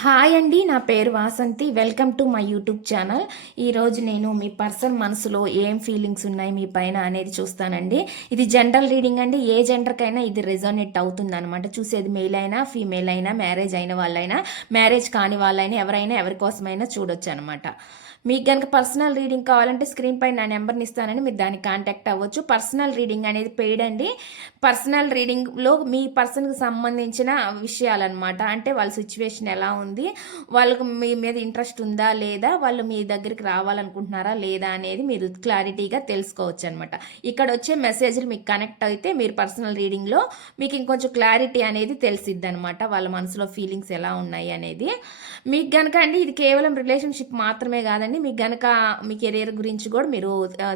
Hi అండి, నా పేరు Vasanthi. Welcome to my YouTube channel. ఈరోజు నేను మీ పర్సన్ మనసులో ఏం ఫీలింగ్స్ ఉన్నాయి మీ పైన అనేది చూస్తానండి. ఇది జనరల్ రీడింగ్ అండి. ఏ జెండర్కైనా ఇది రెజోనేట్ అవుతుంది అనమాట. చూసేది మేల్ అయినా ఫీమేల్ అయినా, మ్యారేజ్ అయిన వాళ్ళైనా, మ్యారేజ్ కాని వాళ్ళైనా, ఎవరైనా ఎవరి కోసమైనా చూడొచ్చు అనమాట. మీకు కనుక పర్సనల్ రీడింగ్ కావాలంటే స్క్రీన్ పైన నా నెంబర్ని ఇస్తానని మీరు దానికి కాంటాక్ట్ అవ్వచ్చు. పర్సనల్ రీడింగ్ అనేది పెయిడ్ అండి. పర్సనల్ రీడింగ్లో మీ పర్సన్కి సంబంధించిన విషయాలన్నమాట. అంటే వాళ్ళ సిచ్యువేషన్ ఎలా ఉంది, వాళ్ళకు మీ మీద ఇంట్రెస్ట్ ఉందా లేదా, వాళ్ళు మీ దగ్గరికి రావాలనుకుంటున్నారా లేదా అనేది మీరు క్లారిటీగా తెలుసుకోవచ్చు అనమాట. ఇక్కడ వచ్చే మెసేజ్లు మీకు కనెక్ట్ అయితే మీరు పర్సనల్ రీడింగ్లో మీకు ఇంకొంచెం క్లారిటీ అనేది తెలిసిద్ది అనమాట. వాళ్ళ మనసులో ఫీలింగ్స్ ఎలా ఉన్నాయి అనేది. మీకు కనుక అండి ఇది కేవలం రిలేషన్షిప్ మాత్రమే కాదండి, మీకు గనక మీ కెరీర్ గురించి కూడా మీరు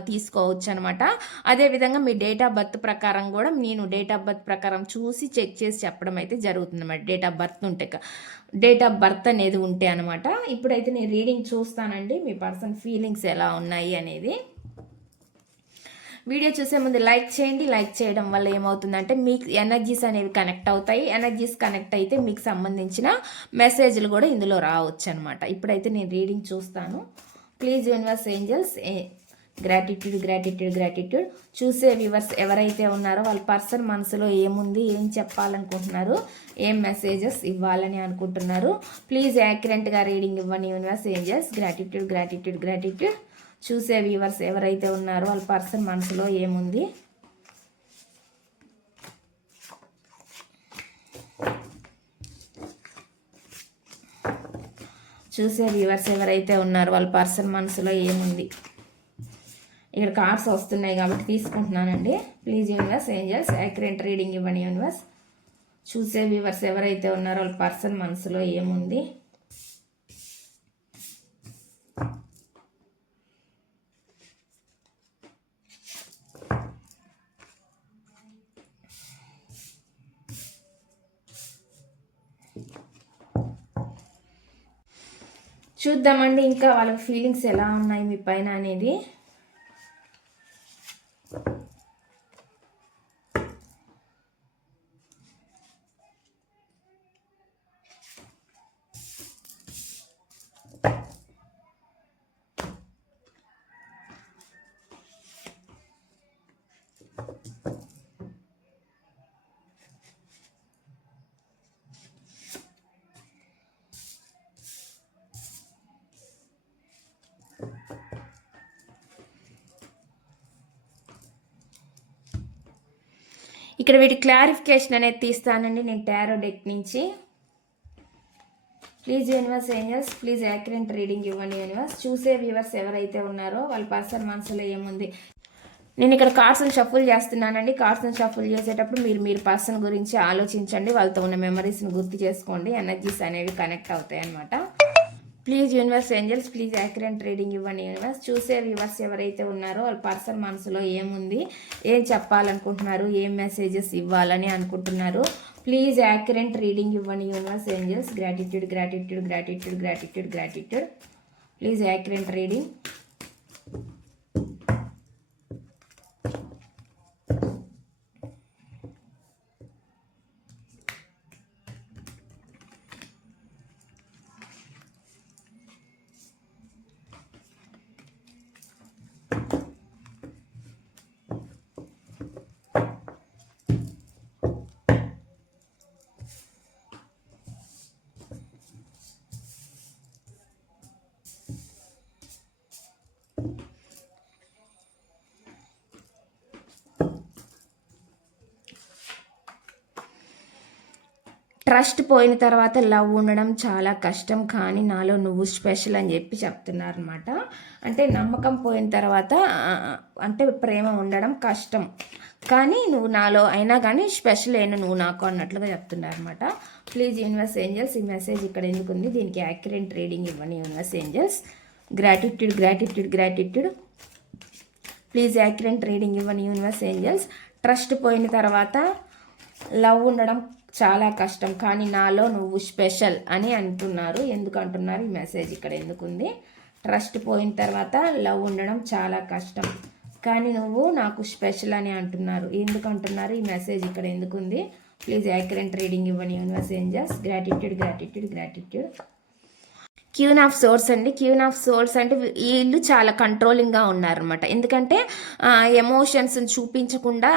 తీసుకోవచ్చు అనమాట. అదేవిధంగా మీ డేట్ ఆఫ్ బర్త్ ప్రకారం కూడా నేను డేట్ ఆఫ్ బర్త్ ప్రకారం చూసి చెక్ చేసి చెప్పడం అయితే జరుగుతుంది అనమాట. డేట్ ఆఫ్ బర్త్ అనేది ఉంటే అనమాట. ఇప్పుడైతే నేను రీడింగ్ చూస్తానండి, మీ పర్సన్ ఫీలింగ్స్ ఎలా ఉన్నాయి అనేది. వీడియో చూసే ముందు లైక్ చేయండి. లైక్ చేయడం వల్ల ఏమవుతుందంటే మీకు ఎనర్జీస్ అనేవి కనెక్ట్ అవుతాయి. ఎనర్జీస్ కనెక్ట్ అయితే మీకు సంబంధించిన మెసేజ్లు కూడా ఇందులో రావచ్చు అనమాట. ఇప్పుడైతే నేను రీడింగ్ చూస్తాను. Please universe angels gratitude gratitude gratitude. చూసే వ్యూవర్స్ ఎవరైతే ఉన్నారో వాళ్ళ పర్సన్ మనసులో ఏముంది, ఏం చెప్పాలనుకుంటున్నారు, ఏం మెసేజెస్ ఇవ్వాలని అనుకుంటున్నారు, ప్లీజ్ యాక్యురేట్గా రీడింగ్ ఇవ్వండి universe angels. Gratitude gratitude gratitude. చూసే వ్యూవర్స్ ఎవరైతే ఉన్నారో వాళ్ళ పర్సన్ మనసులో ఏముంది, చూసే వ్యూవర్స్ ఎవరైతే ఉన్నారో వాళ్ళ పర్సన్ మనసులో ఏముంది. ఇక్కడ కార్డ్స్ వస్తున్నాయి కాబట్టి తీసుకుంటున్నానండి. Please universe angels accurate reading ఇవ్వండి యూనివర్స్. చూసే వ్యూవర్స్ ఎవరైతే ఉన్నారో వాళ్ళ పర్సన్ మనసులో ఏముంది, చూద్దామండి ఇంకా వాళ్ళ ఫీలింగ్స్ ఎలా ఉన్నాయి మీ పైన అనేది. ఇక్కడ వీటి క్లారిఫికేషన్ అనేది తీస్తానండి నేను టారో డెక్ నుంచి. Please universe angels please accurate reading ఇవ్వండి యూనివర్స్. చూసే వ్యూవర్స్ ఎవరైతే ఉన్నారో వాళ్ళ పర్సన్ మనసులో ఏముంది. నేను ఇక్కడ కార్డ్స్ని షఫుల్ చేస్తున్నానండి. కార్డ్స్ని షఫుల్ చేసేటప్పుడు మీరు పర్సన్ గురించి ఆలోచించండి, వాళ్ళతో ఉన్న మెమరీస్ని గుర్తు చేసుకోండి. ఎనర్జీస్ అనేవి కనెక్ట్ అవుతాయి అన్నమాట. Please universe angels please accurate reading ఇవ్వండి యూనివర్స్. చూసే వ్యూవర్స్ ఎవరైతే ఉన్నారో వాళ్ళ పర్సన్ మనసులో ఏముంది, ఏం చెప్పాలనుకుంటున్నారు, ఏం మెసేజెస్ ఇవ్వాలని అనుకుంటున్నారు, ప్లీజ్ యాక్యురేట్ రీడింగ్ ఇవ్వండి universe angels. Gratitude gratitude gratitude gratitude gratitude. Please accurate reading. Trust పోయిన తర్వాత లవ్ ఉండడం చాలా కష్టం, కానీ నాలో నువ్వు స్పెషల్ అని చెప్పి చెప్తున్నారు అనమాట. అంటే నమ్మకం పోయిన తర్వాత అంటే ప్రేమ ఉండడం కష్టం, కానీ నువ్వు నాలో అయినా కానీ స్పెషల్ అయిన నువ్వు నాకు అన్నట్లుగా చెప్తున్నారు అనమాట. ప్లీజ్ యూనివర్స్ ఏంజల్స్ ఈ మెసేజ్ ఇక్కడ ఎందుకు ఉంది, దీనికి యాక్యురేట్ రీడింగ్ ఇవ్వండి universe angels. Gratitude gratitude gratitude. Please accurate reading ఇవ్వండి యూనివర్స్ ఏంజల్స్. ట్రస్ట్ పోయిన తర్వాత లవ్ ఉండడం చాలా కష్టం, కానీ నాలో నువ్వు స్పెషల్ అని అంటున్నారు. ఎందుకు అంటున్నారు, ఈ మెసేజ్ ఇక్కడ ఎందుకుంది. ట్రస్ట్ పోయిన తర్వాత లవ్ ఉండడం చాలా కష్టం, కానీ నువ్వు నాకు స్పెషల్ అని అంటున్నారు. ఎందుకు అంటున్నారు, ఈ మెసేజ్ ఇక్కడ ఎందుకుంది. ప్లీజ్ యాక్యురేట్ రీడింగ్ ఇవ్వండి universe angels. Gratitude gratitude gratitude. Queen of swords అండి. క్వీన్ ఆఫ్ సోర్స్ అంటే వీళ్ళు చాలా కంట్రోలింగ్గా ఉన్నారనమాట. ఎందుకంటే ఎమోషన్స్ చూపించకుండా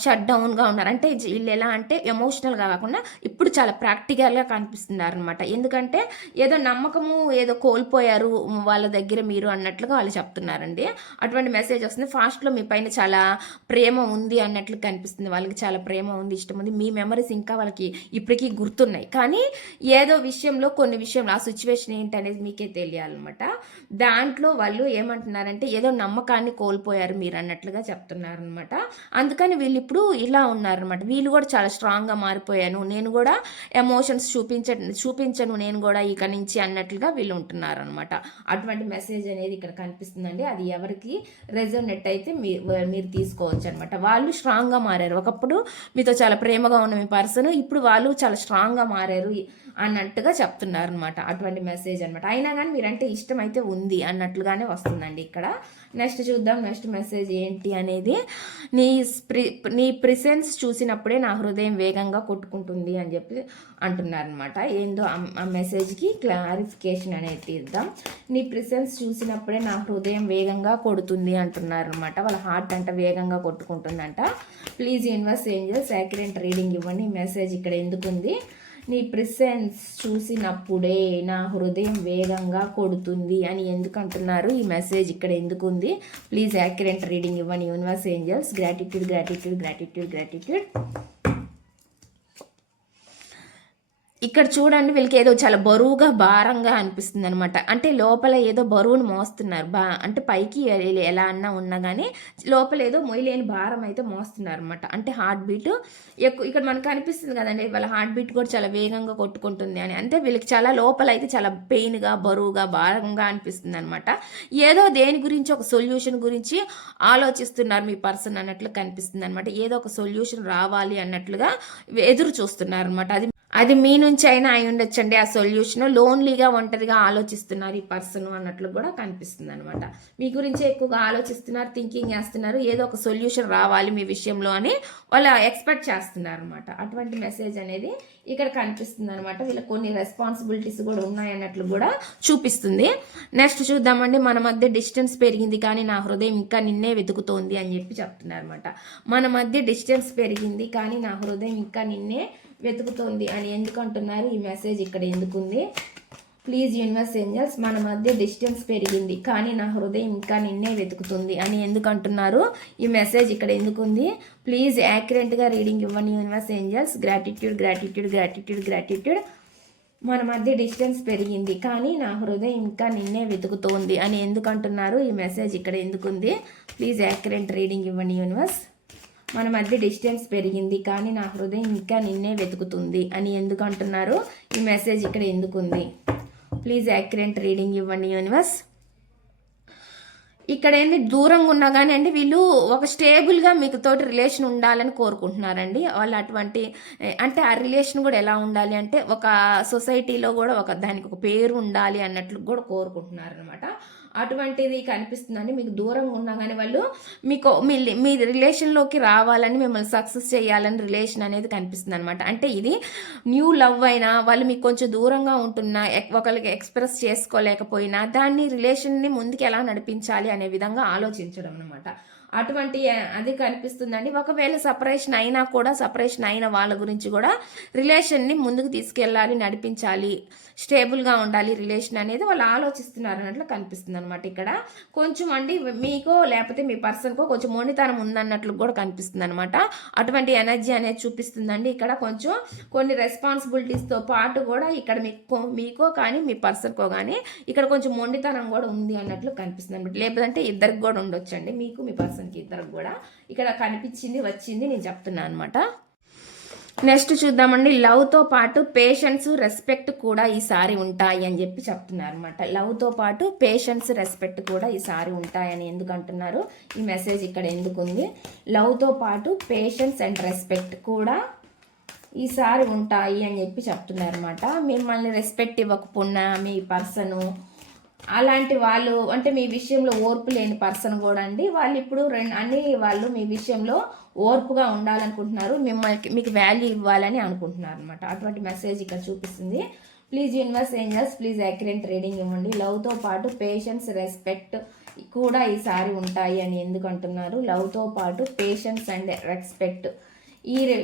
షట్ డౌన్గా ఉన్నారు. అంటే వీళ్ళు ఎలా అంటే ఎమోషనల్గా కాకుండా ఇప్పుడు చాలా ప్రాక్టికల్గా కనిపిస్తున్నారు అనమాట. ఎందుకంటే ఏదో నమ్మకము ఏదో కోల్పోయారు వాళ్ళ దగ్గర మీరు అన్నట్లుగా వాళ్ళు చెప్తున్నారండి. అటువంటి మెసేజ్ వస్తుంది. ఫాస్ట్లో మీ పైన చాలా ప్రేమ ఉంది అన్నట్లు కనిపిస్తుంది. వాళ్ళకి చాలా ప్రేమ ఉంది, ఇష్టం ఉంది. మీ మెమరీస్ ఇంకా వాళ్ళకి ఇప్పటికీ గుర్తున్నాయి. కానీ ఏదో విషయంలో కొన్ని విషయంలో ఆ సిచ్యువేషన్ ఏంటనేది మీకే తెలియాలన్నమాట. దాంట్లో వాళ్ళు ఏమంటున్నారంటే ఏదో నమ్మకాన్ని కోల్పోయారు మీరు అన్నట్లుగా చెప్తున్నారనమాట. అందుకని వీళ్ళు ఇప్పుడు ఇలా ఉన్నారనమాట. వీళ్ళు కూడా చాలా స్ట్రాంగ్గా మారిపోయాను, నేను కూడా ఎమోషన్స్ చూపించను నేను కూడా ఇక నుంచి అన్నట్లుగా వీళ్ళు ఉంటున్నారనమాట. అటువంటి మెసేజ్ అనేది ఇక్కడ కనిపిస్తుందండి. అది ఎవరికి రెజోనేట్ అయితే మీరు తీసుకోవచ్చు అనమాట. వాళ్ళు స్ట్రాంగ్గా మారారు. ఒకప్పుడు మీతో చాలా ప్రేమగా ఉన్న మీ పర్సన్ ఇప్పుడు వాళ్ళు చాలా స్ట్రాంగ్గా మారారు అన్నట్టుగా చెప్తున్నారు అనమాట. అటువంటి మెసేజ్ అనమాట. అయినా కానీ మీరంటే ఇష్టం అయితే ఉంది అన్నట్లుగానే వస్తుందండి ఇక్కడ. నెక్స్ట్ చూద్దాం నెక్స్ట్ మెసేజ్ ఏంటి అనేది. నీ ప్రిసెన్స్ చూసినప్పుడే నా హృదయం వేగంగా కొట్టుకుంటుంది అని చెప్పి అంటున్నారనమాట. ఏందో ఆ మెసేజ్కి క్లారిఫికేషన్ అనేది తీద్దాం. నీ ప్రిసెన్స్ చూసినప్పుడే నా హృదయం వేగంగా కొడుతుంది అంటున్నారనమాట. వాళ్ళ హార్ట్ అంట వేగంగా కొట్టుకుంటుందంట. Please universe angels accurate reading ఇవ్వండి. ఈ మెసేజ్ ఇక్కడ ఎందుకుంది? నీ ప్రిసెన్స్ చూసినప్పుడే నా హృదయం వేగంగా కొడుతుంది అని ఎందుకు అంటున్నారు? ఈ మెసేజ్ ఇక్కడ ఎందుకుంది? ప్లీజ్ యాక్యురేట్ రీడింగ్ ఇవ్వండి universe angels. Gratitude gratitude gratitude gratitude. ఇక్కడ చూడండి, వీళ్ళకి ఏదో చాలా బరువుగా భారంగా అనిపిస్తుంది అనమాట. అంటే లోపల ఏదో బరువును మోస్తున్నారు. అంటే పైకి ఎలా అన్నా ఉన్నా కానీ లోపల ఏదో మొయ్యలేని భారం అయితే మోస్తున్నారు అనమాట. అంటే హార్ట్ బీట్ ఎక్కువ ఇక్కడ మనకు అనిపిస్తుంది కదండి, వాళ్ళ హార్ట్ బీట్ కూడా చాలా వేగంగా కొట్టుకుంటుంది అని. అంటే వీళ్ళకి చాలా లోపల అయితే చాలా పెయిన్గా బరువుగా భారంగా అనిపిస్తుంది అనమాట. ఏదో దేని గురించి ఒక సొల్యూషన్ గురించి ఆలోచిస్తున్నారు మీ పర్సన్ అన్నట్లు కనిపిస్తుంది అనమాట. ఏదో ఒక సొల్యూషన్ రావాలి అన్నట్లుగా ఎదురు చూస్తున్నారు అనమాట. అది మీ నుంచి అయినా అయి ఉండొచ్చండి ఆ సొల్యూషన్. లోన్లీగా ఒంటరిగా ఆలోచిస్తున్నారు ఈ పర్సన్ అన్నట్లు కూడా కనిపిస్తుంది అనమాట. మీ గురించి ఎక్కువగా ఆలోచిస్తున్నారు, థింకింగ్ చేస్తున్నారు, ఏదో ఒక సొల్యూషన్ రావాలి మీ విషయంలో అని వాళ్ళు ఎక్స్పెక్ట్ చేస్తున్నారు అనమాట. అటువంటి మెసేజ్ అనేది ఇక్కడ కనిపిస్తుంది అనమాట. వీళ్ళకి కొన్ని రెస్పాన్సిబిలిటీస్ కూడా ఉన్నాయన్నట్లు కూడా చూపిస్తుంది. నెక్స్ట్ చూద్దామండి. మన మధ్య డిస్టెన్స్ పెరిగింది కానీ నా హృదయం ఇంకా నిన్నే వెతుకుతోంది అని చెప్పి చెప్తున్నారు అనమాట. మన మధ్య డిస్టెన్స్ పెరిగింది కానీ నా హృదయం ఇంకా నిన్నే వెతుకుతోంది అని ఎందుకు అంటున్నారు? ఈ మెసేజ్ ఇక్కడ ఎందుకుంది? Please universe angels. మన మధ్య డిస్టెన్స్ పెరిగింది కానీ నా హృదయం ఇంకా నిన్నే వెతుకుతుంది అని ఎందుకు అంటున్నారు? ఈ మెసేజ్ ఇక్కడ ఎందుకుంది? ప్లీజ్ యాక్యురేట్గా రీడింగ్ ఇవ్వండి universe angels. Gratitude gratitude gratitude gratitude. మన మధ్య డిస్టెన్స్ పెరిగింది కానీ నా హృదయం ఇంకా నిన్నే వెతుకుతోంది అని ఎందుకు అంటున్నారు? ఈ మెసేజ్ ఇక్కడ ఎందుకుంది? ప్లీజ్ యాక్యురేట్ రీడింగ్ ఇవ్వండి యూనివర్స్. మన మధ్య డిస్టెన్స్ పెరిగింది కానీ నా హృదయం ఇంకా నిన్నే వెతుకుతుంది అని ఎందుకు అంటున్నారు? ఈ మెసేజ్ ఇక్కడ ఎందుకుంది? ప్లీజ్ యాక్యురేట్ రీడింగ్ ఇవ్వండి యూనివర్స్. ఇక్కడ ఏంటి, దూరంగా ఉన్నా కానీ అండి వీళ్ళు ఒక స్టేబుల్గా మీకు తోటి రిలేషన్ ఉండాలని కోరుకుంటున్నారండి. వాళ్ళు అటువంటి అంటే ఆ రిలేషన్ కూడా ఎలా ఉండాలి అంటే ఒక సొసైటీలో కూడా దానికి ఒక పేరు ఉండాలి అన్నట్లు కూడా కోరుకుంటున్నారు అనమాట. అటువంటిది కనిపిస్తుందండి. మీకు దూరంగా ఉన్నా కానీ వాళ్ళు మీకు మీ రిలేషన్లోకి రావాలని, మిమ్మల్ని సక్సెస్ చేయాలని రిలేషన్ అనేది కనిపిస్తుంది అనమాట. అంటే ఇది న్యూ లవ్ అయినా వాళ్ళు మీకు కొంచెం దూరంగా ఉంటున్నా, ఒకరికి ఎక్స్ప్రెస్ చేసుకోలేకపోయినా దాన్ని రిలేషన్ని ముందుకు ఎలా నడిపించాలి అనే విధంగా ఆలోచించడం అనమాట. అటువంటి అది కనిపిస్తుందండి. ఒకవేళ సపరేషన్ అయినా కూడా సపరేషన్ అయిన వాళ్ళ గురించి కూడా రిలేషన్ని ముందుకు తీసుకెళ్ళాలి, నడిపించాలి, స్టేబుల్గా ఉండాలి రిలేషన్ అనేది వాళ్ళు ఆలోచిస్తున్నారు అన్నట్లు కనిపిస్తుంది అనమాట. ఇక్కడ కొంచెం అండి మీకో లేకపోతే మీ పర్సన్కో కొంచెం మొండితనం ఉందన్నట్లు కూడా కనిపిస్తుంది అనమాట. అటువంటి ఎనర్జీ అనేది చూపిస్తుందండి. ఇక్కడ కొంచెం కొన్ని రెస్పాన్సిబిలిటీస్తో పాటు కూడా ఇక్కడ మీకో కానీ మీ పర్సన్కో కానీ ఇక్కడ కొంచెం మొండితనం కూడా ఉంది అన్నట్లు కనిపిస్తుంది అనమాట. లేదంటే ఇద్దరికి కూడా ఉండొచ్చండి, మీకు మీ పర్సన్కి ఇద్దరికి కూడా ఇక్కడ కనిపించింది వచ్చింది నేను చెప్తున్నాను అనమాట. నెక్స్ట్ చూద్దామండి. లవ్తో పాటు పేషెన్స్ రెస్పెక్ట్ కూడా ఈసారి ఉంటాయి అని చెప్పి చెప్తున్నారు అనమాట. లవ్తో పాటు పేషెన్స్ రెస్పెక్ట్ కూడా ఈసారి ఉంటాయని ఎందుకు అంటున్నారు? ఈ మెసేజ్ ఇక్కడ ఎందుకుంది? లవ్తో పాటు పేషెన్స్ అండ్ రెస్పెక్ట్ కూడా ఈసారి ఉంటాయి అని చెప్పి చెప్తున్నారు అనమాట. మిమ్మల్ని రెస్పెక్ట్ ఇవ్వకపోయినా మీ పర్సను అలాంటి వాళ్ళు అంటే మీ విషయంలో ఓర్పు లేని పర్సన్ కూడా అండి. వాళ్ళు ఇప్పుడు వాళ్ళు మీ విషయంలో ఓర్పుగా ఉండాలనుకుంటున్నారు, మీకు వాల్యూ ఇవ్వాలని అనుకుంటున్నారు అనమాట. అటువంటి మెసేజ్ ఇక్కడ చూపిస్తుంది. Please universe angels please accurate reading ఇవ్వండి. లవ్తో పాటు పేషెన్స్ రెస్పెక్ట్ కూడా ఈసారి ఉంటాయి అని ఎందుకు అంటున్నారు? లవ్తో పాటు పేషెన్స్ అండ్ రెస్పెక్ట్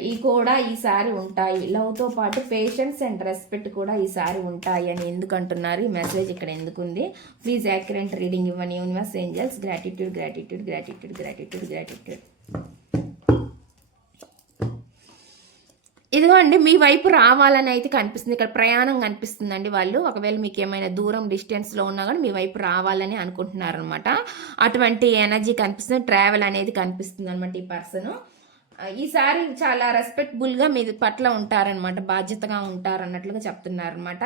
ఈ కూడా ఈసారి ఉంటాయి. లవ్తో పాటు పేషెన్స్ అండ్ రెస్పెక్ట్ కూడా ఈసారి ఉంటాయి అని ఎందుకు అంటున్నారు? ఈ మెసేజ్ ఇక్కడ ఎందుకు ఉంది? ప్లీజ్ యాక్యురేట్ రీడింగ్ ఇవ్వండి universe angels. Gratitude gratitude gratitude gratitude gratitude. ఇదిగో అండి, మీ వైపు రావాలని అయితే కనిపిస్తుంది. ఇక్కడ ప్రయాణం కనిపిస్తుందండి. వాళ్ళు ఒకవేళ మీకు ఏమైనా దూరం డిస్టెన్స్లో ఉన్నా కానీ మీ వైపు రావాలని అనుకుంటున్నారు అనమాట. అటువంటి ఎనర్జీ కనిపిస్తుంది. ట్రావెల్ అనేది కనిపిస్తుంది అనమాట. ఈ పర్సన్ ఈసారి చాలా రెస్పెక్టబుల్గా మీ పట్ల ఉంటారనమాట, బాధ్యతగా ఉంటారన్నట్లుగా చెప్తున్నారనమాట.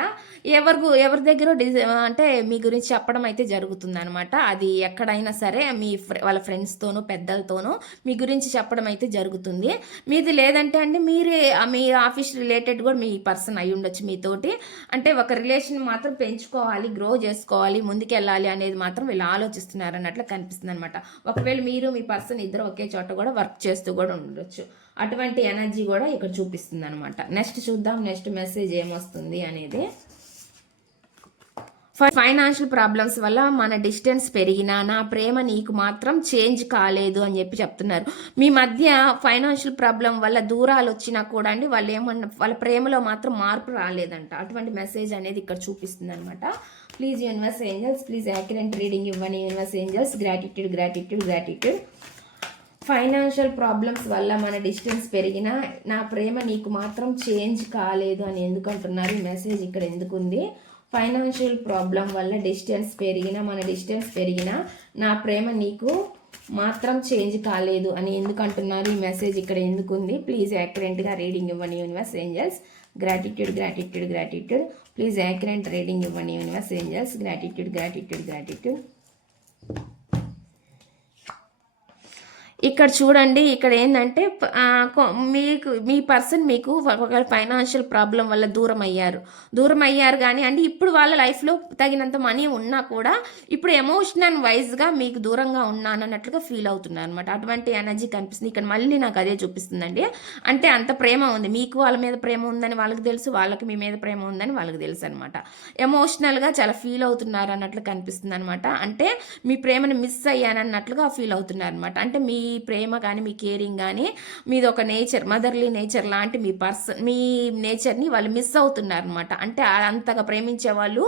ఎవరి దగ్గర అంటే మీ గురించి చెప్పడం అయితే జరుగుతుంది అనమాట. అది ఎక్కడైనా సరే వాళ్ళ ఫ్రెండ్స్తోనూ పెద్దలతోనూ మీ గురించి చెప్పడం అయితే జరుగుతుంది. మీది లేదంటే అండి మీ ఆఫీస్ రిలేటెడ్ కూడా మీ పర్సన్ అయి ఉండొచ్చు మీతోటి. అంటే ఒక రిలేషన్ మాత్రం పెంచుకోవాలి, గ్రో చేసుకోవాలి, ముందుకెళ్ళాలి అనేది మాత్రం వీళ్ళు ఆలోచిస్తున్నారు అన్నట్లు కనిపిస్తుంది అనమాట. ఒకవేళ మీరు మీ పర్సన్ ఇద్దరు ఒకే చోట కూడా వర్క్ చేస్తూ కూడా ఉండొచ్చు. అటువంటి ఎనర్జీ కూడా ఇక్కడ చూపిస్తుంది అనమాట. నెక్స్ట్ చూద్దాం, నెక్స్ట్ మెసేజ్ ఏమొస్తుంది అనేది. ఫైనాన్షియల్ ప్రాబ్లమ్స్ వల్ల మన డిస్టెన్స్ పెరిగినా నా ప్రేమ నీకు మాత్రం చేంజ్ కాలేదు అని చెప్తున్నారు. మీ మధ్య ఫైనాన్షియల్ ప్రాబ్లం వల్ల దూరాలు వచ్చినా కూడా అండి వాళ్ళ ప్రేమలో మాత్రం మార్పు రాలేదంట. అటువంటి మెసేజ్ అనేది ఇక్కడ చూపిస్తుంది అనమాట. Please universe angels please accurate reading ఇవ్వండి universe angels. Gratitude gratitude gratitude. Financial problems వల్ల మన డిస్టెన్స్ పెరిగినా నా ప్రేమ నీకు మాత్రం చేంజ్ కాలేదు అని ఎందుకు అంటున్నారు? ఈ మెసేజ్ ఇక్కడ ఎందుకు ఉంది? ఫైనాన్షియల్ ప్రాబ్లం వల్ల మన డిస్టెన్స్ పెరిగినా నా ప్రేమ నీకు మాత్రం చేంజ్ కాలేదు అని ఎందుకు అంటున్నారు? ఈ మెసేజ్ ఇక్కడ ఎందుకు ఉంది? ప్లీజ్ యాక్యురేట్గా రీడింగ్ ఇవ్వండి universe angels. Gratitude gratitude gratitude. Please accurate reading ఇవ్వండి universe angels. Gratitude gratitude gratitude. ఇక్కడ చూడండి, ఇక్కడ ఏంటంటే మీ పర్సన్ మీకు ఒక ఫైనాన్షియల్ ప్రాబ్లం వల్ల దూరం అయ్యారు కానీ అండి ఇప్పుడు వాళ్ళ లైఫ్లో తగినంత మనీ ఉన్నా కూడా ఇప్పుడు ఎమోషనల్ వైజ్గా మీకు దూరంగా ఉన్నాను అన్నట్లుగా ఫీల్ అవుతున్నారు అనమాట. అటువంటి ఎనర్జీ కనిపిస్తుంది ఇక్కడ. మళ్ళీ నాకు అదే చూపిస్తుందండి. అంటే అంత ప్రేమ ఉంది, మీకు వాళ్ళ మీద ప్రేమ ఉందని వాళ్ళకి తెలుసు, వాళ్ళకి మీ మీద ప్రేమ ఉందని వాళ్ళకి తెలుసు అనమాట. ఎమోషనల్గా చాలా ఫీల్ అవుతున్నారు అన్నట్లు కనిపిస్తుంది అనమాట. అంటే మీ ప్రేమను మిస్ అయ్యానన్నట్లుగా ఫీల్ అవుతున్నారు అనమాట. అంటే మీ ప్రేమ కానీ మీ కేరింగ్ కానీ మీది ఒక నేచర్, మదర్లీ నేచర్ లాంటి మీ నేచర్ని వాళ్ళు మిస్ అవుతున్నారు అనమాట. అంటే అంతగా ప్రేమించే వాళ్ళు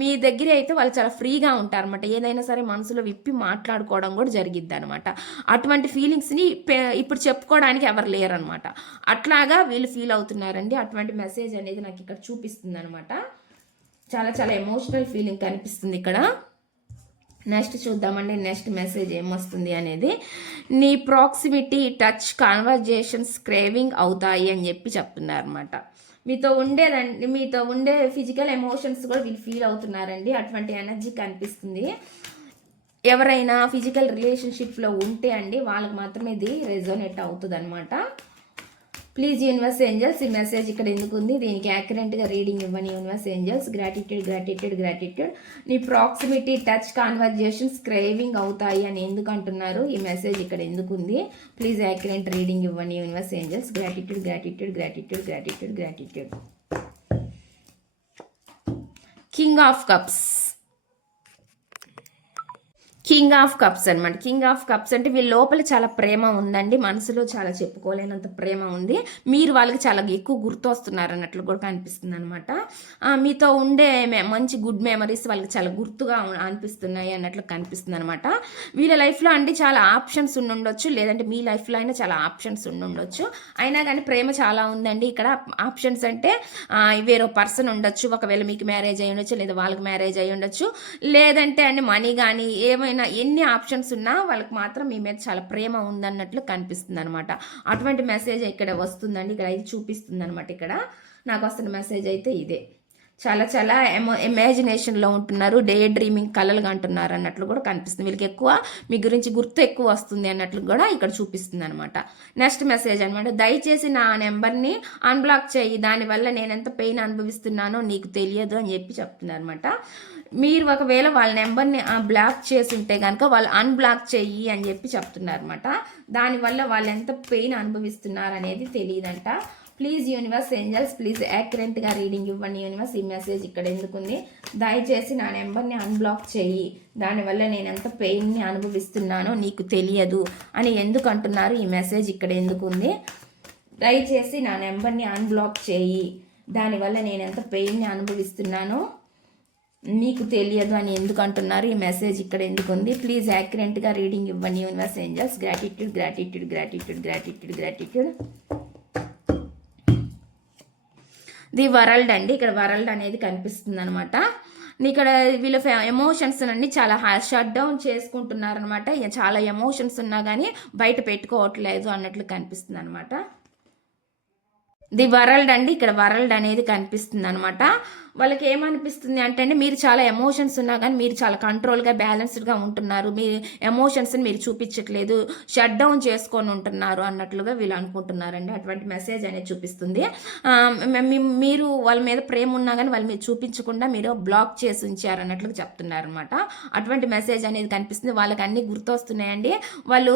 మీ దగ్గర అయితే వాళ్ళు చాలా ఫ్రీగా ఉంటారనమాట. ఏదైనా సరే మనసులో విప్పి మాట్లాడుకోవడం కూడా జరిగిద్ది అనమాట. అటువంటి ఫీలింగ్స్ని ఇప్పుడు చెప్పుకోవడానికి ఎవరు లేరనమాట. అట్లాగా వీళ్ళు ఫీల్ అవుతున్నారండి. అటువంటి మెసేజ్ అనేది నాకు ఇక్కడ చూపిస్తుంది అనమాట. చాలా చాలా ఎమోషనల్ ఫీలింగ్ కనిపిస్తుంది ఇక్కడ. నెక్స్ట్ చూద్దామండి, నెక్స్ట్ మెసేజ్ ఏమొస్తుంది అనేది. నీ ప్రాక్సిమిటీ టచ్ కాన్వర్జేషన్స్ క్రేవింగ్ అవుతాయి అని చెప్తున్నారు అనమాట. మీతో ఉండే ఫిజికల్ ఎమోషన్స్ కూడా వీళ్ళు ఫీల్ అవుతున్నారండి. అటువంటి ఎనర్జీ కనిపిస్తుంది. ఎవరైనా ఫిజికల్ రిలేషన్షిప్లో ఉంటే అండి వాళ్ళకి మాత్రమే ఇది రెజోనేట్ అవుతుంది అనమాట. ప్లీజ్ యూనివర్స్ ఏంజల్స్ ఈ మెసేజ్ ఇక్కడ ఎందుకు ఉంది? దీనికి యాక్యురేట్గా రీడింగ్ ఇవ్వని universe angels. Gratitude gratitude gratitude. నీ ప్రాక్సిమిటీ టచ్ కాన్వర్జేషన్స్ క్రేవింగ్ అవుతాయి అని ఎందుకు అంటున్నారు? ఈ మెసేజ్ ఇక్కడ ఎందుకు ఉంది? ప్లీజ్ యాక్యురేట్ రీడింగ్ ఇవ్వని universe angels. Gratitude gratitude gratitude gratitude gratitude. King of cups. King of cups అనమాట. కింగ్ ఆఫ్ కప్స్ అంటే వీళ్ళ లోపల చాలా ప్రేమ ఉందండి, మనసులో చాలా చెప్పుకోలేనంత ప్రేమ ఉంది. మీరు వాళ్ళకి చాలా ఎక్కువ గుర్తొస్తున్నారు అన్నట్లు కూడా కనిపిస్తుంది అనమాట. మీతో ఉండే మంచి గుడ్ మెమరీస్ వాళ్ళకి చాలా గుర్తుగా అనిపిస్తున్నాయి అన్నట్లు కనిపిస్తుంది అనమాట. వీళ్ళ లైఫ్లో అండి చాలా ఆప్షన్స్ ఉండొచ్చు, లేదంటే మీ లైఫ్లో అయినా చాలా ఆప్షన్స్ ఉండొచ్చు. అయినా కానీ ప్రేమ చాలా ఉందండి ఇక్కడ. ఆప్షన్స్ అంటే వేరే పర్సన్ ఉండొచ్చు, ఒకవేళ మీకు మ్యారేజ్ అయ్యి ఉండొచ్చు, లేదా వాళ్ళకి మ్యారేజ్ అయ్యి ఉండొచ్చు, లేదంటే అండి మనీ కానీ ఏమైనా ఎన్ని ఆప్షన్స్ ఉన్నా వాళ్ళకి మాత్రం మీ మీద చాలా ప్రేమ ఉందన్నట్లు కనిపిస్తుంది అనమాట. అటువంటి మెసేజ్ ఇక్కడ వస్తుందండి. ఇక్కడ అయితే చూపిస్తుంది అనమాట. ఇక్కడ నాకు వస్తున్న మెసేజ్ అయితే ఇదే. చాలా చాలా ఇమాజినేషన్లో ఉంటున్నారు, డే డ్రీమింగ్ కలలుగా అంటున్నారు అన్నట్లు కూడా కనిపిస్తుంది. వీళ్ళకి ఎక్కువ మీ గురించి గుర్తు ఎక్కువ వస్తుంది అన్నట్లు కూడా ఇక్కడ చూపిస్తుంది అనమాట. నెక్స్ట్ మెసేజ్ అనమాట, దయచేసి నా నెంబర్ని అన్బ్లాక్ చేయి, దానివల్ల నేను ఎంత పెయిన్ అనుభవిస్తున్నానో నీకు తెలియదు అని చెప్పి చెప్తున్నారు అనమాట. మీరు ఒకవేళ వాళ్ళ నెంబర్ని బ్లాక్ చేసి ఉంటే కనుక వాళ్ళు అన్బ్లాక్ చెయ్యి అని చెప్పి చెప్తున్నారు అనమాట. దానివల్ల వాళ్ళు ఎంత పెయిన్ అనుభవిస్తున్నారు అనేది తెలియదంట. ప్లీజ్ యూనివర్స్ ఏంజల్స్ ప్లీజ్ యాక్యురేట్గా రీడింగ్ ఇవ్వండి యూనివర్స్. ఈ మెసేజ్ ఇక్కడ ఎందుకుంది, దయచేసి నా నెంబర్ని అన్బ్లాక్ చెయ్యి, దానివల్ల నేను ఎంత పెయిన్ని అనుభవిస్తున్నానో నీకు తెలియదు అని ఎందుకు అంటున్నారు, ఈ మెసేజ్ ఇక్కడ ఎందుకుంది, దయచేసి నా నెంబర్ని అన్బ్లాక్ చేయి, దానివల్ల నేను ఎంత పెయిన్ని అనుభవిస్తున్నానో నీకు తెలియదు అని ఎందుకు అంటున్నారు, ఈ మెసేజ్ ఇక్కడ ఎందుకుంది. ప్లీజ్ యాక్యురేట్గా రీడింగ్ ఇవ్వండి universe angels. Gratitude gratitude gratitude gratitude gratitude. The world అండి, ఇక్కడ వరల్డ్ అనేది కనిపిస్తుంది అనమాట. ఇక్కడ వీళ్ళ ఎమోషన్స్ అన్ని చాలా షట్ డౌన్ చేసుకుంటున్నారనమాట. చాలా ఎమోషన్స్ ఉన్నా కానీ బయట పెట్టుకోవట్లేదు అన్నట్లు కనిపిస్తుంది అనమాట. ది వరల్డ్ అండి, ఇక్కడ వరల్డ్ అనేది కనిపిస్తుంది అనమాట. వాళ్ళకి ఏమనిపిస్తుంది అంటే మీరు చాలా ఎమోషన్స్ ఉన్నా కానీ మీరు చాలా కంట్రోల్గా బ్యాలెన్స్డ్గా ఉంటున్నారు, మీ ఎమోషన్స్ని మీరు చూపించట్లేదు, షట్ డౌన్ చేసుకొని ఉంటున్నారు అన్నట్లుగా వీళ్ళు అనుకుంటున్నారండి. అటువంటి మెసేజ్ అనేది చూపిస్తుంది. మీరు వాళ్ళ మీద ప్రేమ ఉన్నా కానీ వాళ్ళ మీద చూపించకుండా మీరు బ్లాక్ చేసి ఉంచారు అన్నట్లుగా చెప్తున్నారు అనమాట. అటువంటి మెసేజ్ అనేది కనిపిస్తుంది. వాళ్ళకి అన్నీ గుర్తొస్తున్నాయండి, వాళ్ళు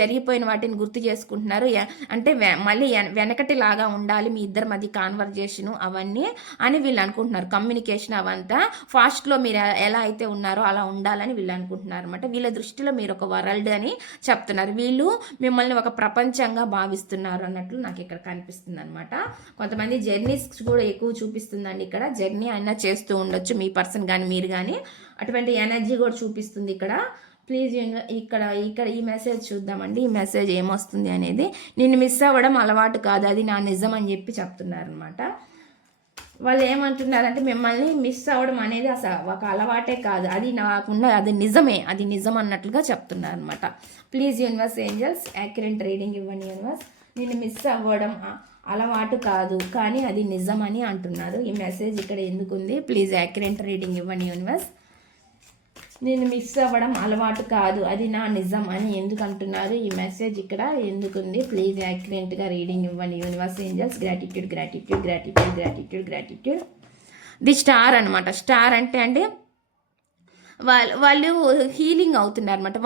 జరిగిపోయిన వాటిని గుర్తు చేసుకుంటున్నారు. అంటే మళ్ళీ వెనకటి లాగా ఉండాలి మీ ఇద్దరి మధ్య కాన్వర్జేషను అవన్నీ అని వీళ్ళు అనుకుంటున్నారు. కమ్యూనికేషన్ అవంతా ఫాస్ట్లో మీరు ఎలా అయితే ఉన్నారో అలా ఉండాలని వీళ్ళు అనుకుంటున్నారు అనమాట. వీళ్ళ దృష్టిలో మీరు ఒక వరల్డ్ అని చెప్తున్నారు, వీళ్ళు మిమ్మల్ని ఒక ప్రపంచంగా భావిస్తున్నారు అన్నట్లు నాకు ఇక్కడ కనిపిస్తుంది అనమాట. కొంతమంది జర్నీస్ కూడా ఎక్కువ చూపిస్తుందండి. ఇక్కడ జర్నీ అయినా చేస్తూ ఉండొచ్చు మీ పర్సన్ కానీ మీరు కానీ, అటువంటి ఎనర్జీ కూడా చూపిస్తుంది ఇక్కడ. ప్లీజ్ ఇక్కడ ఇక్కడ ఈ మెసేజ్ చూద్దామండి, ఈ మెసేజ్ ఏమొస్తుంది అనేది. నిన్ను మిస్ అవ్వడం అలవాటు కాదు, అది నా నిజం అని చెప్పి చెప్తున్నారు అనమాట. వాళ్ళు ఏమంటున్నారంటే మిమ్మల్ని మిస్ అవ్వడం అనేది అసలు ఒక అలవాటే కాదు, అది నాకున్న అది నిజమే, అది నిజం అన్నట్లుగా చెప్తున్నారు అనమాట. Please universe angels accurate reading ఇవ్వండి యూనివర్స్. నిన్ను మిస్ అవ్వడం అలవాటు కాదు కానీ అది నిజం అని అంటున్నారు. ఈ మెసేజ్ ఇక్కడ ఎందుకుంది, ప్లీజ్ యాక్యురేట్ రీడింగ్ ఇవ్వండి యూనివర్స్. నేను మిస్ అవ్వడం అలవాటు కాదు, అది నా నిజం అని ఎందుకు అంటున్నారు, ఈ మెసేజ్ ఇక్కడ ఎందుకుంది. ప్లీజ్ యాక్యురేట్గా రీడింగ్ ఇవ్వండి universe angels. Gratitude gratitude gratitude gratitude gratitude. The star అనమాట. స్టార్ అంటే అండి వాళ్ళు హీలింగ్ అవుతున్నారు అనమాట.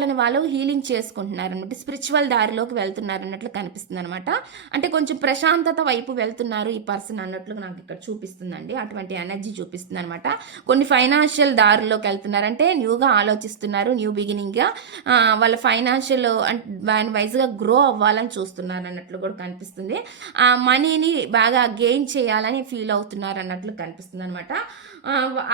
వాళ్ళని హీలింగ్ చేసుకుంటున్నారు అనమాట. స్పిరిచువల్ దారిలోకి వెళ్తున్నారు అన్నట్లు కనిపిస్తుంది అనమాట. అంటే కొంచెం ప్రశాంతత వైపు వెళ్తున్నారు ఈ పర్సన్ అన్నట్లు నాకు ఇక్కడ చూపిస్తుందండి. అటువంటి ఎనర్జీ చూపిస్తుంది అనమాట. కొన్ని ఫైనాన్షియల్ దారిలోకి వెళ్తున్నారు, అంటే న్యూగా ఆలోచిస్తున్నారు, న్యూ బిగినింగ్గా వాళ్ళ ఫైనాన్షియల్ వైజ్గా గ్రో అవ్వాలని చూస్తున్నారు అన్నట్లు కూడా కనిపిస్తుంది. ఆ మనీని బాగా గెయిన్ చేయాలని ఫీల్ అవుతున్నారు అన్నట్లు కనిపిస్తుంది అనమాట.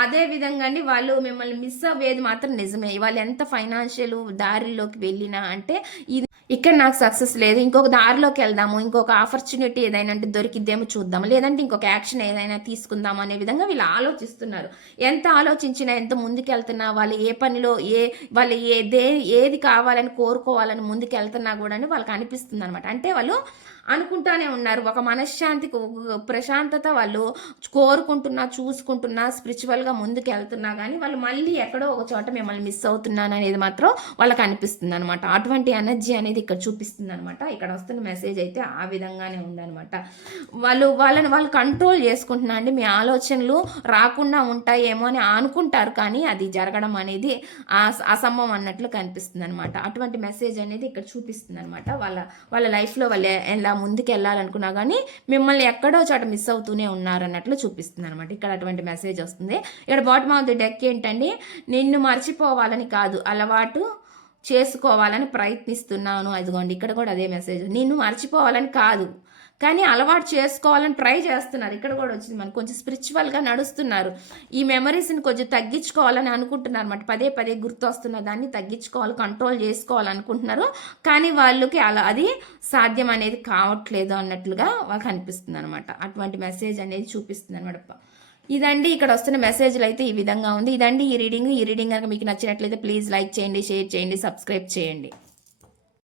అదేవిధంగా అండి వాళ్ళు మిమ్మల్ని మిస్ అవ్వేది మాత్రం నిజమే. వాళ్ళు ఎంత ఫైనాన్షియల్ దారిలోకి వెళ్ళినా అంటే ఇది ఇక్కడ నాకు సక్సెస్ లేదు, ఇంకొక దారిలోకి వెళ్దాము, ఇంకొక ఆపర్చునిటీ ఏదైనా అంటే దొరికిద్దేమో చూద్దాము, లేదంటే ఇంకొక యాక్షన్ ఏదైనా తీసుకుందాం అనే విధంగా వీళ్ళు ఆలోచిస్తున్నారు. ఎంత ఆలోచించినా, ఎంత ముందుకు వెళ్తున్నా, వాళ్ళు ఏ పనిలో వాళ్ళు ఏది కావాలని కోరుకోవాలని ముందుకు వెళ్తున్నా కూడా వాళ్ళకి అనిపిస్తుంది అనమాట. అంటే వాళ్ళు అనుకుంటానే ఉన్నారు, ఒక మనశ్శాంతికి ప్రశాంతత వాళ్ళు కోరుకుంటున్నా, చూసుకుంటున్నా, స్పిరిచువల్గా ముందుకు వెళ్తున్నా కానీ వాళ్ళు మళ్ళీ ఎక్కడో ఒక చోట మిమ్మల్ని మిస్ అవుతున్నాను అనేది మాత్రం వాళ్ళకి అనిపిస్తుంది అనమాట. అటువంటి ఎనర్జీ అనేది ఇక్కడ చూపిస్తుంది అనమాట. ఇక్కడ వస్తున్న మెసేజ్ అయితే ఆ విధంగానే ఉందనమాట. వాళ్ళని కంట్రోల్ చేసుకుంటున్నా అండి. మీ ఆలోచనలు రాకుండా ఉంటాయేమో అని అనుకుంటారు కానీ అది జరగడం అనేది అసంభవం అన్నట్లు కనిపిస్తుంది అనమాట. అటువంటి మెసేజ్ అనేది ఇక్కడ చూపిస్తుంది అనమాట. వాళ్ళ లైఫ్లో వాళ్ళు ఎలా ముందుకు వెళ్ళాలనుకున్నా కానీ మిమ్మల్ని ఎక్కడో చోట మిస్ అవుతూనే ఉన్నారన్నట్లు చూపిస్తుంది అనమాట. ఇక్కడ అటువంటి మెసేజ్ వస్తుంది. ఇక్కడ బాటమ్ ఆఫ్ ది డెక్ ఏంటండి, నిన్ను మర్చిపోవాలని కాదు అలవాటు చేసుకోవాలని ప్రయత్నిస్తున్నాను. అదిగోండి ఇక్కడ కూడా అదే మెసేజ్, నిన్ను మర్చిపోవాలని కాదు కానీ అలవాటు చేసుకోవాలని ట్రై చేస్తున్నారు. ఇక్కడ కూడా వచ్చింది మనకు కొంచెం స్పిరిచువల్గా నడుస్తున్నారు. ఈ మెమరీస్ని కొంచెం తగ్గించుకోవాలని అనుకుంటున్నారు అన్నమాట. పదే పదే గుర్తొస్తున్న దాన్ని తగ్గించుకోవాలి, కంట్రోల్ చేసుకోవాలనుకుంటున్నారు కానీ వాళ్ళకి అది సాధ్యం అనేది కావట్లేదు అన్నట్లుగా వాళ్ళకి అనిపిస్తుంది అనమాట. అటువంటి మెసేజ్ అనేది చూపిస్తుంది అనమాట. ఇదండి ఇక్కడ వస్తున్న మెసేజ్లు అయితే ఈ విధంగా ఉంది. ఇదండి ఈ రీడింగ్ కనుక మీకు నచ్చినట్లయితే ప్లీజ్ లైక్ చేయండి, షేర్ చేయండి, సబ్స్క్రైబ్ చేయండి.